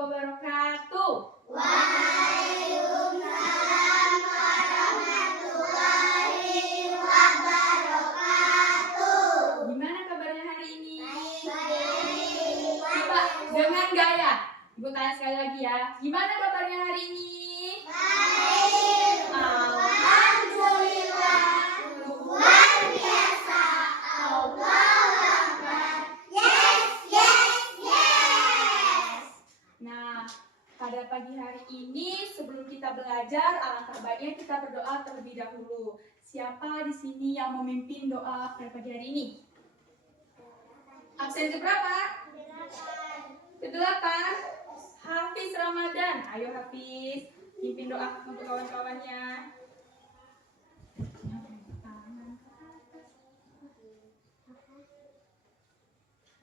wabarakatuh. Waalaikumsalam warahmatullahi wabarakatuh. Gimana kabarnya hari ini? Baik. Coba dengan gaya. Ibu tanya sekali lagi ya. Gimana kabarnya hari ini? Baik. Alhamdulillah. Luar biasa. Allahu Akbar. Yes, yes, yes. Nah, pada pagi hari ini sebelum kita belajar, alangkah baiknya kita berdoa terlebih dahulu. Siapa di sini yang memimpin doa pada pagi hari ini? Absen keberapa? Kedelapan. Hafiz Ramadan. Ayo Hafiz, pimpin doa untuk kawan-kawannya.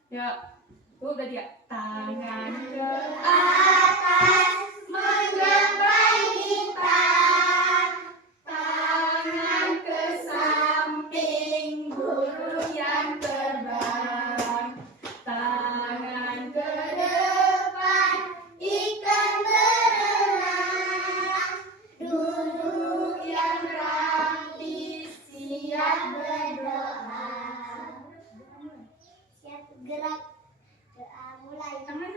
Ya, udah dia. Tangan ke Atas menggapai bintang, tangan ke samping, burung yang terbang. Tangan ke depan ikan berenang, duduk yang rapi, siap berdoa. siap gerak. Doa mulai. Tangan.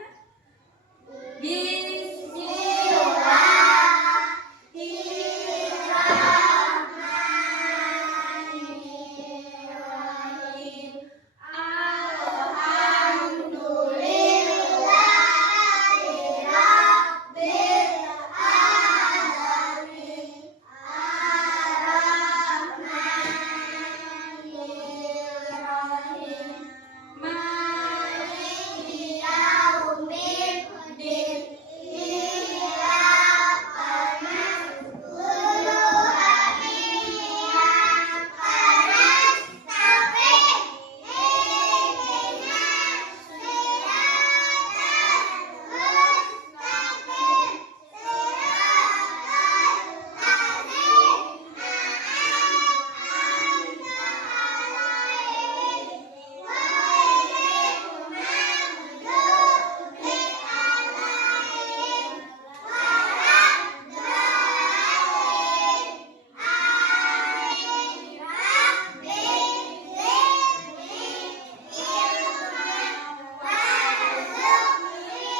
Bismillahirrahmanirrahim. Alhamdulillahirabbil alamin. Arrahmanirrahim. Maliki yaumiddin. Iyyaka na'budu wa iyyaka nasta'in. Ihdinas siratal mustaqim. Siratal ladzina an'amta 'alaihim ghairil maghdubi 'alaihim waladdallin. Amin. Rabbi zidni ilman warzuqni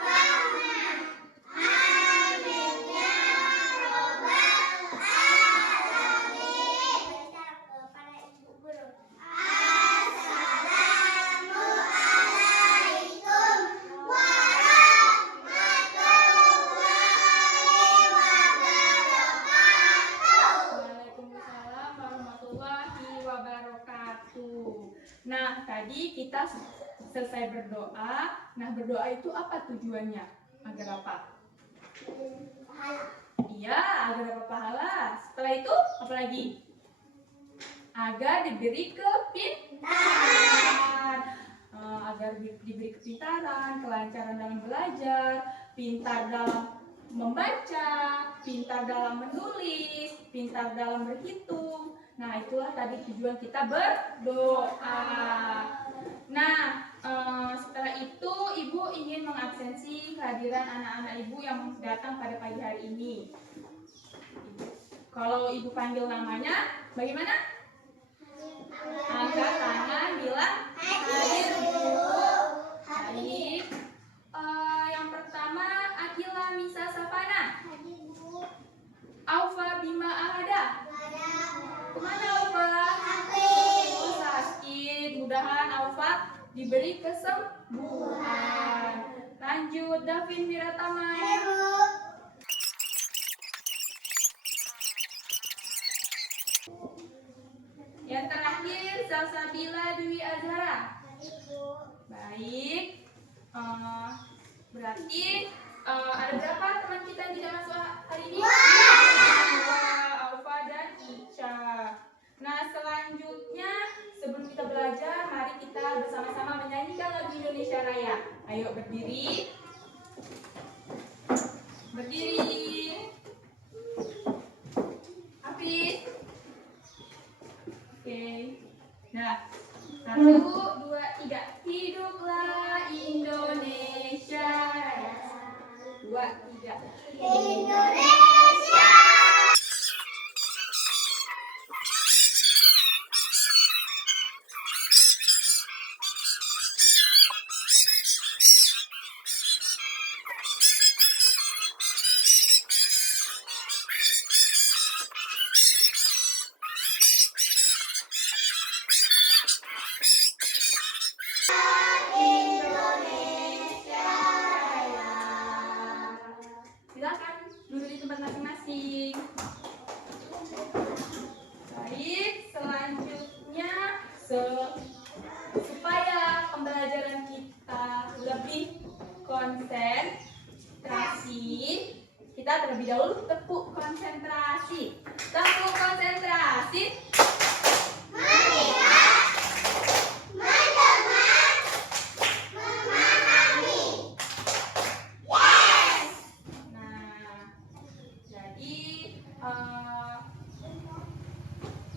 fahman. Amin ya rabbal alamin. Kepada ibu guru. Assalamualaikum warahmatullahi wabarakatuh. Waalaikumsalam warahmatullahi wabarakatuh. Nah, tadi kita selesai berdoa. Nah, berdoa itu apa tujuannya? Agar apa? Pahala. Iya, agar dapat pahala. Setelah itu, apa lagi? Agar diberi kepintaran. Agar diberi kepintaran, kelancaran dalam belajar, pintar dalam membaca, pintar dalam menulis, pintar dalam berhitung. Nah, itulah tadi tujuan kita berdoa. Nah, setelah itu Ibu ingin mengabsensi kehadiran anak-anak Ibu yang datang pada pagi hari ini. Kalau Ibu panggil namanya, bagaimana? Angkat tangan, bilang hadir Bu. Baik. Yang pertama Akila Misa Safana. Aufa Bima Ahada. Kemana Aufa? Oh, sakit. Mudahan Aufa diberi kesembuhan. Lanjut Davin Wiratama. Yang terakhir Salsabila Dwi Azhara. Baik. Berarti ada berapa teman kita yang tidak masuk hari ini? Dua, Aufa dan Ica. Nah, selanjutnya sebelum kita belajar, mari kita bersama-sama menyanyikan lagu Indonesia Raya. Ayo berdiri. Berdiri. Hafiz. Oke. Nah, 1, 2, 3. Hiduplah Indonesia Raya. 2, 3. Indonesia. Indonesia Raya. Silakan duduk di tempat masing-masing. Baik, selanjutnya supaya pembelajaran kita lebih konsentrasi, kita terlebih dahulu tepuk konsentrasi. Tepuk konsentrasi. Melihat, mendengar, memahami. Yes. Nah, jadi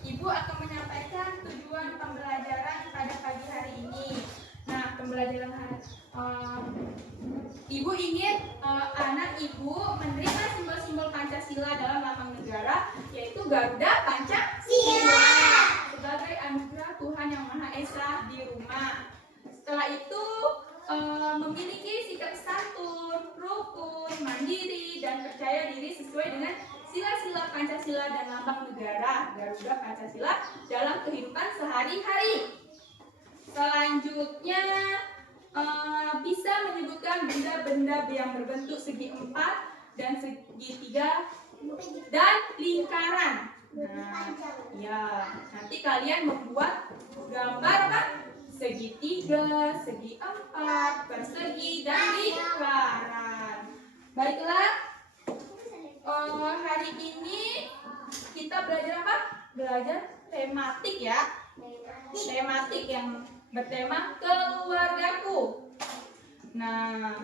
Ibu akan menyampaikan tujuan pembelajaran pada pagi hari ini. Nah, pembelajaran Ibu ingin anak Ibu menerima simbol-simbol Pancasila dalam lambang negara, yaitu Garuda Pancasila sebagai anugerah Tuhan Yang Maha Esa di rumah. Setelah itu memiliki sikap santun, rukun, mandiri, dan percaya diri sesuai dengan sila-sila Pancasila dan lambang negara Garuda Pancasila dalam kehidupan sehari-hari. Selanjutnya bisa menyebutkan benda-benda yang berbentuk segi empat dan segitiga dan lingkaran. Nah, ya, nanti kalian membuat gambar apa? Segitiga, segi empat, persegi, dan lingkaran. Baiklah, hari ini kita belajar apa? Belajar tematik ya. Tematik yang bertema keluargaku. Nah,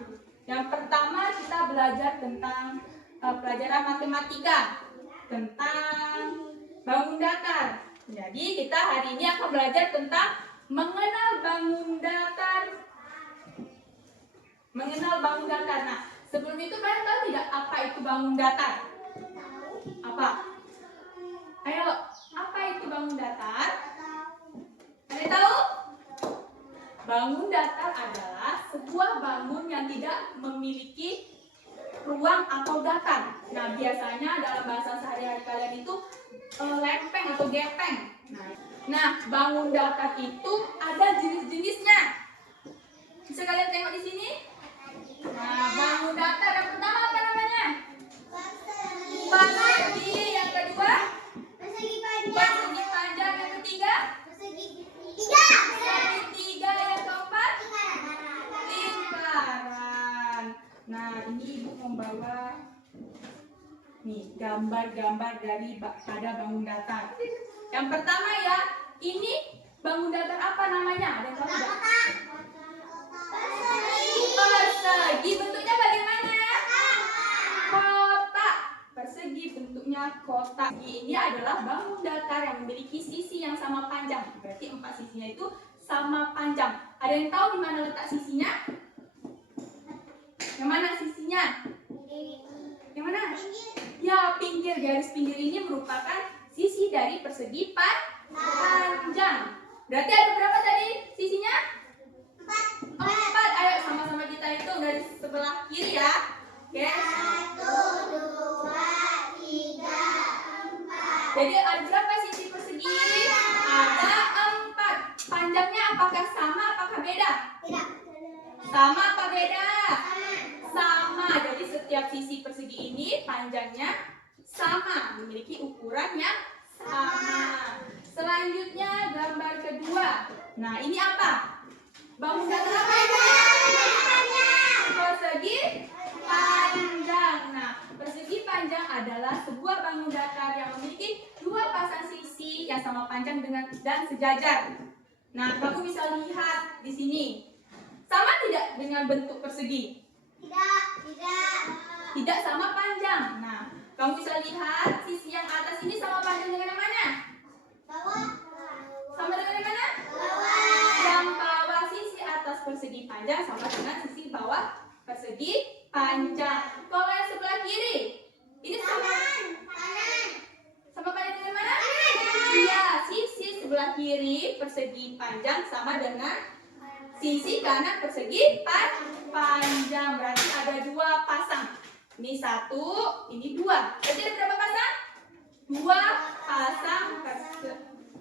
yang pertama kita belajar tentang pelajaran matematika, tentang bangun datar. Jadi kita hari ini akan belajar tentang mengenal bangun datar. Mengenal bangun datar. Nah, sebelum itu kalian tahu tidak apa itu bangun datar? Apa? Ayo, apa itu bangun datar? Kalian tahu? Bangun datar adalah sebuah bangun yang tidak memiliki ruang atau datar. Nah, biasanya dalam bahasa sehari-hari kalian itu lempeng atau gepeng. Nah, bangun datar itu ada jenis-jenisnya. Bisa kalian tengok di sini? Nah, bangun datar yang pertama apa namanya? Persegi. Yang kedua? Persegi panjang. Persegi panjang. Yang ketiga? Segitiga. Segitiga. Yang keempat? Lingkaran. Nah, ini Ibu membawa nih gambar-gambar pada bangun datar. Yang pertama ya, ini bangun datar apa namanya? Ada yang tahu tidak? Persegi. Bentuknya bagaimana? Kotak. Persegi bentuknya kotak. Ini adalah bangun datar yang memiliki sisi yang sama panjang. Berarti 4 sisinya itu sama panjang. Ada yang tahu di mana letak sisinya? Yang mana sisinya? Yang mana? Ya, pinggir. Garis pinggir ini merupakan sisi dari persegi panjang. Berarti ada berapa tadi sisinya? 4. Ayo sama-sama kita hitung dari sebelah kiri ya. Oke. 1, 2, 3, 4. Jadi ada berapa sisi persegi? Ada 4. Panjangnya apakah sama? Apakah beda? Tidak. Sama apa beda? Sama. Jadi setiap sisi persegi ini panjangnya sama, memiliki ukuran yang sama. Selanjutnya gambar kedua. Nah, ini apa? Bangun datar apa itu? Persegi panjang. Nah, persegi panjang adalah sebuah bangun datar yang memiliki 2 pasang sisi yang sama panjang dan sejajar. Nah, kamu bisa lihat di sini. Sama tidak dengan bentuk persegi? Tidak sama panjang. Nah, kamu bisa lihat sisi yang atas ini sama panjang dengan yang mana? Sama dengan yang mana? Yang bawah. Sisi atas persegi panjang sama dengan sisi bawah persegi panjang. kiri persegi panjang sama dengan sisi kanan persegi panjang. Berarti ada 2 pasang. Ini 1, ini 2. Berarti ada berapa pasang? 2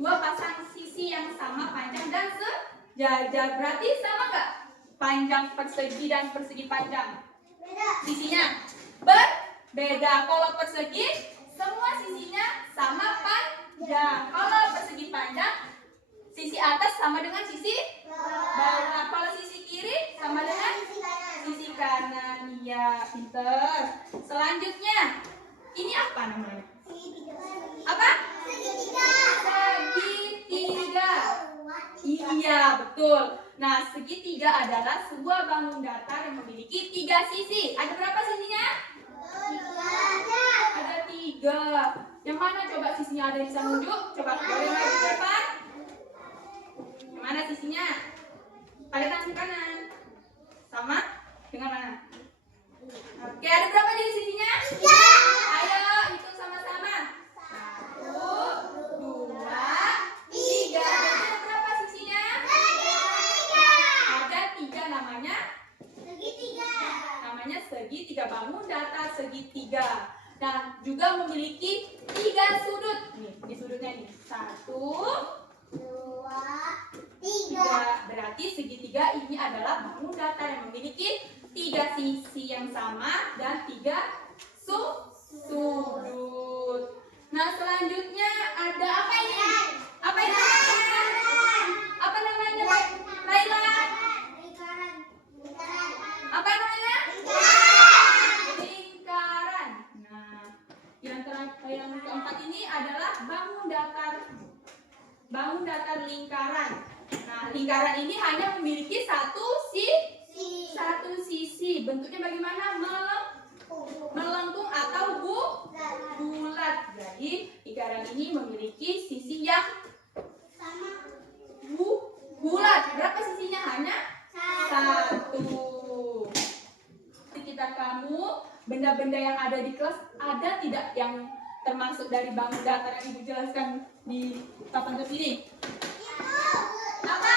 pasang sisi yang sama panjang dan sejajar. Berarti sama nggak? Panjang persegi dan persegi panjang. Sisinya berbeda. Kalau persegi semua sisinya sama panjang. Kalau persegi panjang sisi atas sama dengan sisi bawah. Kalau sisi kiri sama dengan sisi kanan. Iya, pinter. Selanjutnya ini apa namanya? Apa? Segitiga. Iya, betul. Nah, segitiga adalah sebuah bangun datar yang memiliki 3 sisi. Ada berapa sisinya? Ada 3. Yang mana coba sisinya ada bisa nunjuk? Coba boleh maju ke depan. Yang mana sisinya? Pada tangan kanan. Sama dengan mana? Oke, ada berapa jadi sisinya? 3. Ayo hitung sama-sama. 1, 2, 3. Ada berapa sisinya? Ada 3 namanya. Namanya segitiga, bangun datar segitiga. Nah, juga memiliki 3 sudut. Nih, ini sudutnya nih. 1, 2, 3. Berarti segitiga ini adalah bangun datar yang memiliki 3 sisi yang sama dan 3 sudut. Nah, selanjutnya ada apa ini? Apa ini? Apa namanya? Laila? Apa namanya? Lingkaran. Nah, yang keempat ini adalah bangun datar lingkaran. Nah, lingkaran ini hanya memiliki satu sisi. Bentuknya bagaimana? Melengkung atau bulat. Jadi lingkaran ini memiliki sisi yang bulat. Berapa sisinya? Hanya 1. Sekitar kamu, benda-benda yang ada di kelas ada tidak yang termasuk dari bangun datar yang Ibu jelaskan di papan tulis ini? Apa?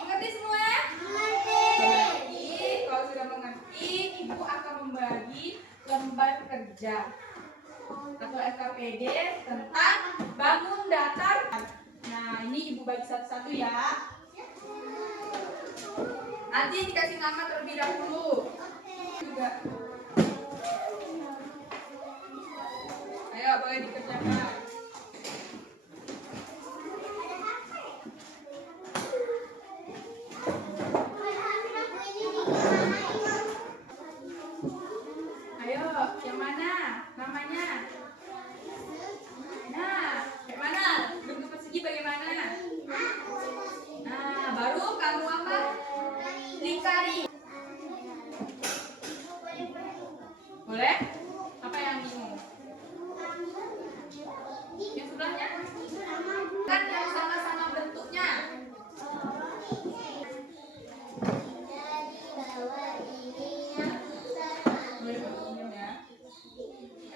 Mengerti semua? Berarti kalau sudah mengerti, Ibu akan membagi lembar kerja atau SKPD tentang bangun datar. Nah, ini Ibu bagi satu-satu ya. Nanti dikasih nama terlebih dahulu. Juga. Ayo, boleh dikerjakan. Ayo, yang mana? Namanya? Nah, yang mana? Bentuk persegi bagaimana? Nah, baru kamu apa? Lingkari. Boleh? Apa yang bingung? Yang sebelahnya? Kan yang sama-sama bentuknya.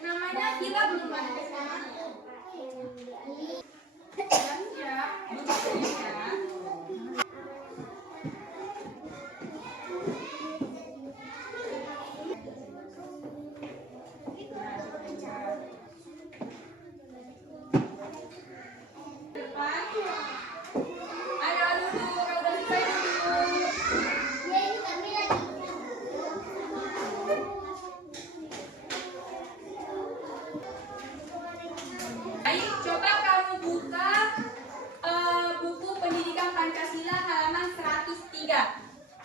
Namanya gila belum ada ke sana? Siap, bentuknya. Ayo duduk, kalau udah selesai duduk.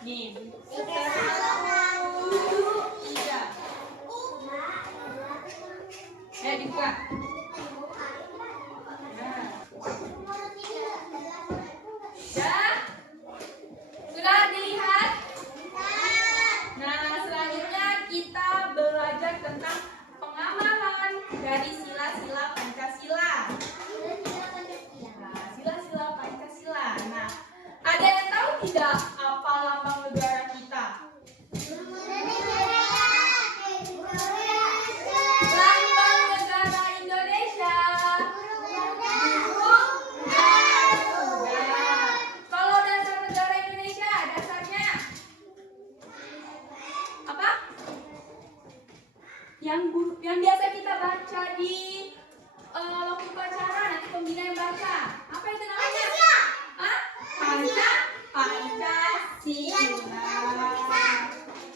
Nih, Tiga. 1, 3. Ayo dibuka. Nah. Dah? Sudah dilihat? Nah, selanjutnya kita belajar tentang pengamalan dari sila-sila Pancasila. Nah, sila-sila Pancasila. Nah, ada yang tahu tidak apa lambang negara kita? Lambang negara Indonesia. Burung Garuda. Kalau dasar negara Indonesia, dasarnya apa? Yang biasa kita baca di waktu upacara, nanti pembina yang baca. Apa itu namanya? Hah? Pancasila.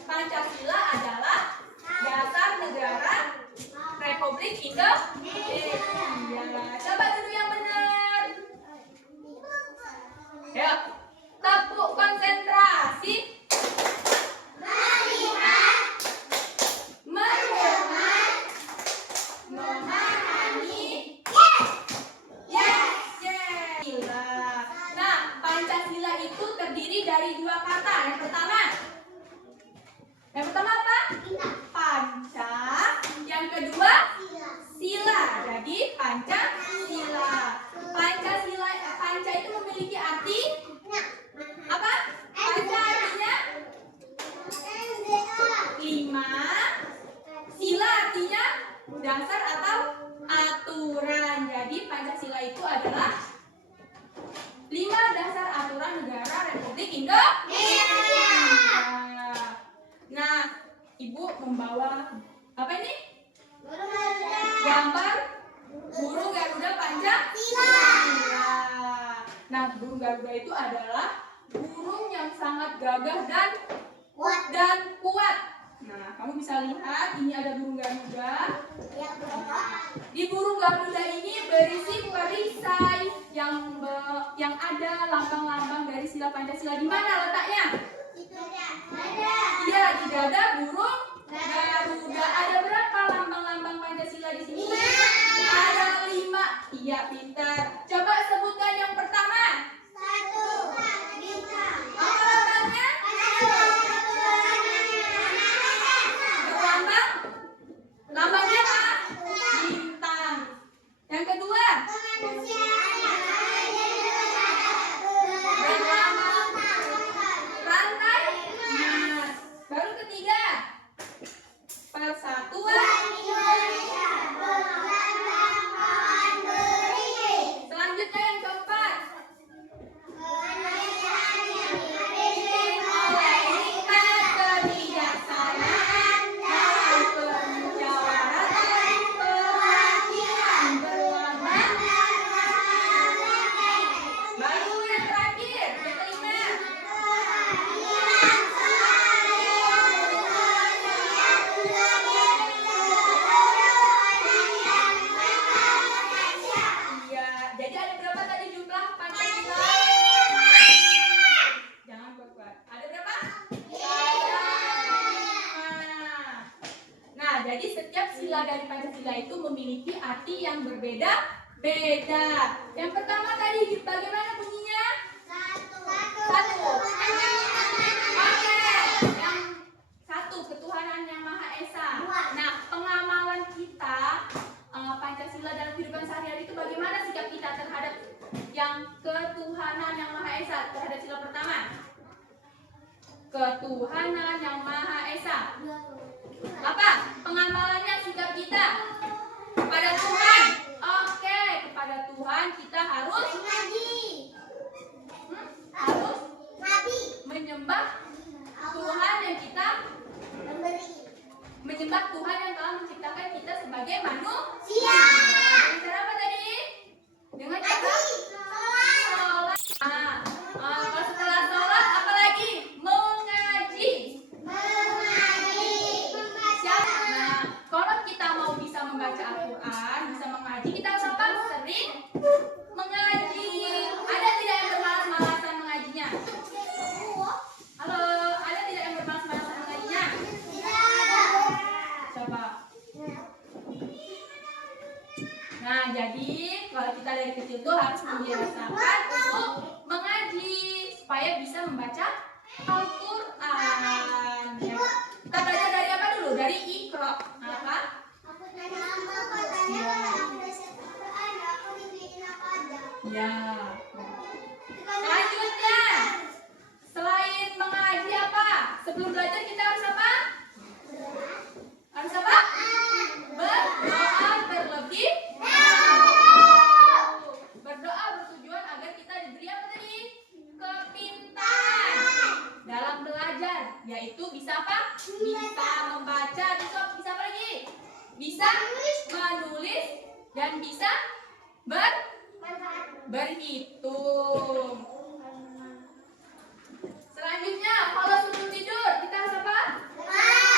Pancasila adalah dasar negara Republik Indonesia. Coba dulu yang benar. Ya, tepuk konsentrasi. Mendengar, memahami. Yes. Gila. Nah, Pancasila itu terdiri dari dua kata. Yang pertama apa? Panca. Yang kedua sila. Jadi Pancasila. Panca itu memiliki arti apa? Panca artinya 5. Sila artinya dasar atau aturan. Jadi Pancasila itu adalah 5 dasar aturan negara Republik Indonesia. Nah, Ibu membawa apa ini? Gambar burung Garuda Pancasila. Nah, burung Garuda itu adalah burung yang sangat gagah dan kuat. Nah, kamu bisa lihat ini ada burung Garuda. Di burung Garuda ini berisi perisai yang ada lambang-lambang dari sila Pancasila. Di mana letaknya? Iya, di dada burung Garuda. Ada berapa lambang-lambang Pancasila di sini? Ada 5. Iya, pintar. Coba sebutkan yang pertama. Apa lambangnya? Lambangnya apa? Bintang. Yang kedua? Rantai emas. Baru ketiga? Persatuan. Selanjutnya yang keempat. Jadi setiap sila dari Pancasila itu memiliki arti yang berbeda-beda. Yang pertama tadi bagaimana bunyinya? Satu. Oke. Yang satu, ketuhanan yang Maha Esa. Nah, pengamalan kita Pancasila dalam kehidupan sehari-hari itu bagaimana sikap kita terhadap yang ketuhanan yang Maha Esa terhadap sila pertama? Ketuhanan yang Maha Esa. Apa pengamalannya sikap kita kepada Tuhan? Oke, kepada Tuhan kita harus menyembah Tuhan yang kita menyembah Tuhan yang telah menciptakan kita sebagai manusia. Dengan cara apa tadi? Dengan cara sholat. Kalau setelah sholat apa lagi? Mengaji. Kalau kita mau bisa membaca Al-Quran, bisa mengaji, kita harus apa? Sering mengaji. Ada tidak yang bermalas-malasan mengajinya? Halo. Ya. Selanjutnya, selain mengaji apa? Sebelum belajar kita harus apa? Harus apa? Berdoa terlebih dahulu. Berdoa bertujuan agar kita diberi apa tadi? Kepintaran dalam belajar, yaitu bisa apa? Bisa membaca, bisa apa lagi? Bisa menulis dan bisa berhitung. Selanjutnya, kalau sebelum tidur kita harus apa?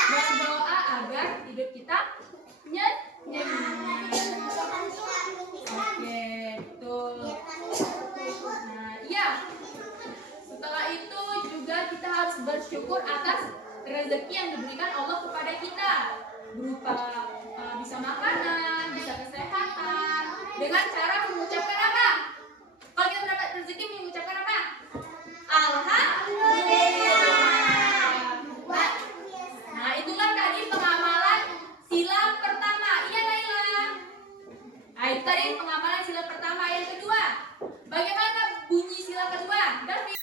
Berdoa agar tidur kita nyenyak. Oke, betul. Nah, iya. Setelah itu juga kita harus bersyukur atas rezeki yang diberikan Allah kepada kita, berupa bisa makanan, bisa kesehatan, dengan cara mengucapkan apa? Kalau kita mendapat rezeki mengucapkan apa? Alhamdulillah. Nah, itulah tadi pengamalan sila pertama. Iya, Laila. Nah, itu tadi pengamalan sila pertama. Yang kedua, bagaimana bunyi sila kedua? David.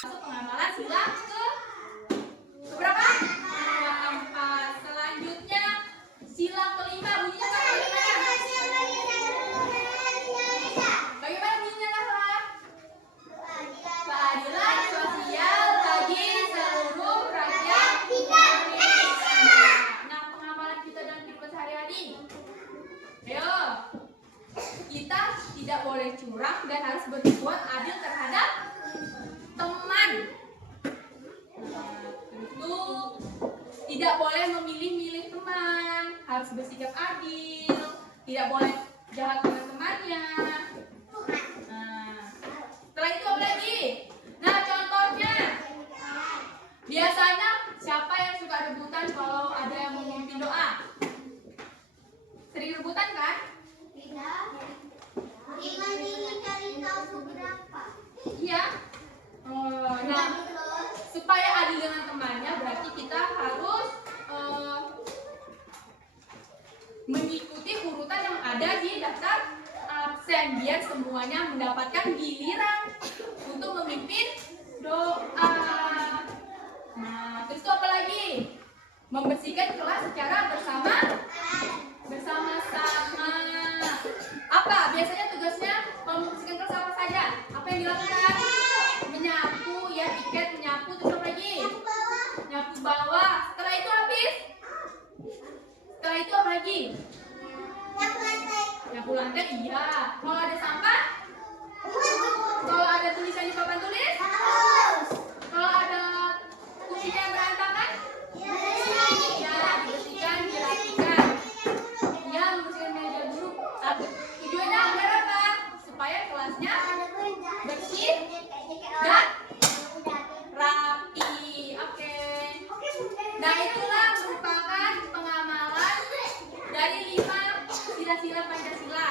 Pengamalan sila keberapa? Keempat. Selanjutnya sila kelima bunyinya bagaimana? Bagaimana bunyinya Nahla? Keadilan sosial bagi seluruh rakyat Indonesia. Nah, pengamalan kita dalam kehidupan sehari-hari. Ayo, kita tidak boleh curang dan harus berbuat adil terhadap teman. Itu tidak boleh memilih-milih teman, harus bersikap adil, tidak boleh jahat dengan temannya. Setelah itu apa lagi? Nah, contohnya biasanya siapa yang suka rebutan kalau ada yang memimpin doa? Sering rebutan kan? Iya. Nah, supaya adil dengan temannya berarti kita harus mengikuti urutan yang ada di daftar absen biar semuanya mendapatkan giliran untuk memimpin doa. Nah, terus itu apa lagi? Membersihkan kelas secara bersama-sama. Apa biasanya tugasnya kalau membersihkan kelas apa saja? Apa yang dilakukan? Menyapu, ya, piket, menyapu, terus apa lagi? Nyapu bawah. Setelah itu habis? Setelah itu apa lagi? Nyapu lantai, iya. Kalau ada sampah? Kalau ada tulisan di papan tulis? Kalau ada kursinya yang berantakan? Ya, dibersihkan, dirapikan. Ya, membersihkan meja guru. Tujuannya agar apa? Supaya kelasnya bersih dan rapi. Oke. Nah, itulah merupakan pengamalan dari 5 sila-sila Pancasila.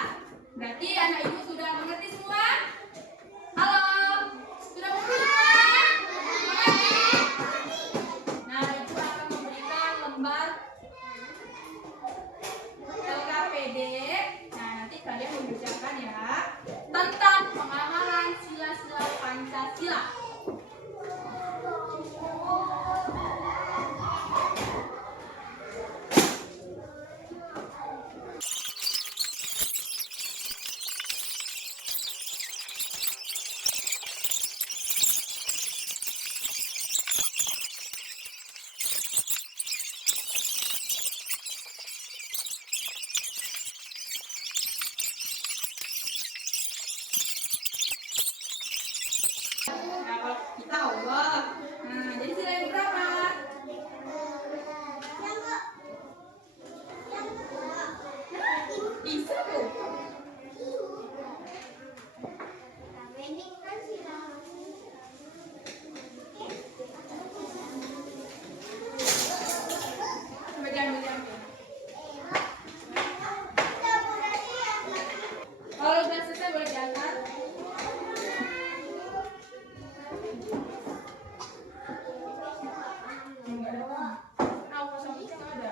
Berarti anak ibu sudah mengerti semua? Halo? Sudah mengerti? gambar LKPD. Nah, nanti kalian mengerjakan ya tentang pengamalan sila-sila Pancasila. Nah, kalau kita Allah. Nah, jadi sila yang berapa? Bisa tuh. Coba jangan. Kalau udah selesai boleh jalan. Enggak ada. Aku sama Ica nggak ada.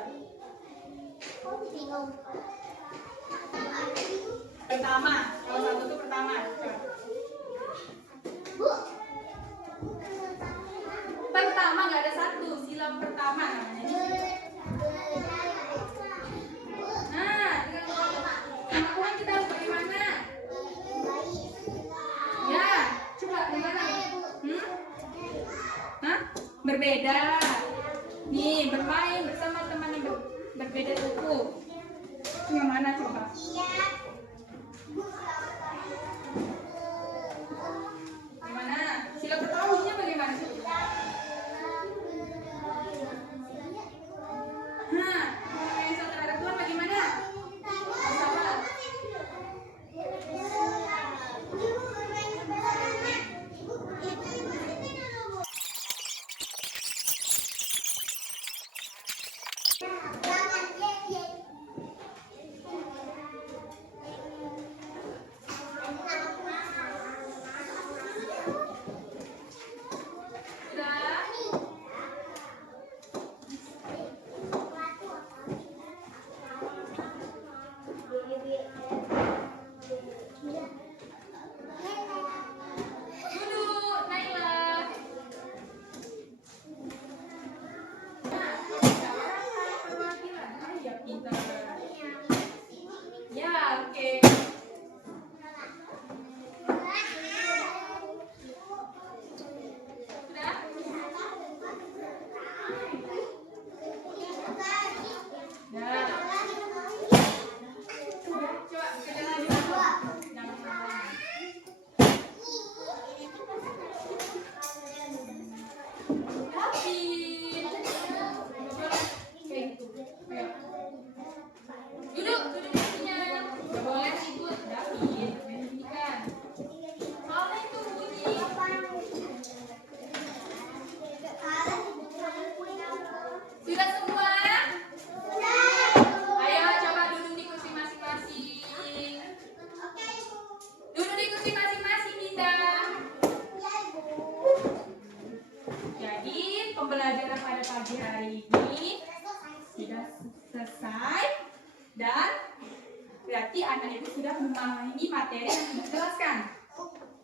Pertama, kalau satu itu pertama. Pertama nggak ada satu, sila pertama namanya. Nah, pengakuan kita harus bagaimana? Ya, coba gimana? Hah? Berbeda. Nih, bermain bersama teman yang berbeda suku. Yang mana coba? Gimana? Sila pertama bagaimana? Nah, yang satu ada Tuhan bagaimana? Bersama. Duduk, Naila. Perwakilan. Ya, pintar. Ya, oke. Sudah? Nah. Coba kerja lagi. Duduk di sininya. Gak boleh ikut, David. Ini kan. Soalnya itu bunyi. Sudah semua? Ayo coba duduk di kursi masing-masing. Duduk di kursi masing-masing, Dinda. Jadi pembelajaran pada pagi hari ini sudah selesai dan berarti anak itu sudah memahami materi yang dijelaskan.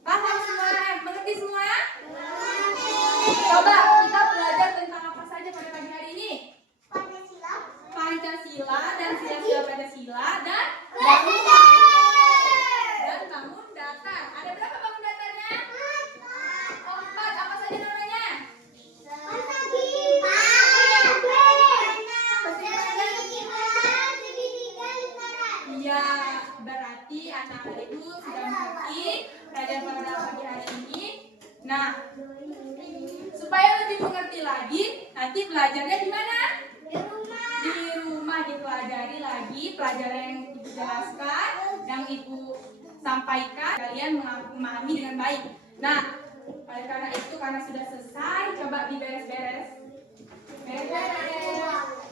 Paham semua? Mengerti semua? Coba kita belajar tentang apa saja pada pagi hari ini? Pancasila dan sila-sila Pancasila dan bangun datar. Ada berapa bangun datarnya? 4. Apa saja namanya? Iya, berarti anak-anak itu sudah mengerti pelajaran pada pagi hari ini. Nah, supaya lebih mengerti lagi, nanti belajarnya di mana? Di rumah dipelajari lagi pelajaran yang ibu jelaskan, yang ibu sampaikan, kalian memahami dengan baik. Nah, oleh karena itu, karena sudah selesai, coba diberes-beres. Beres-beres.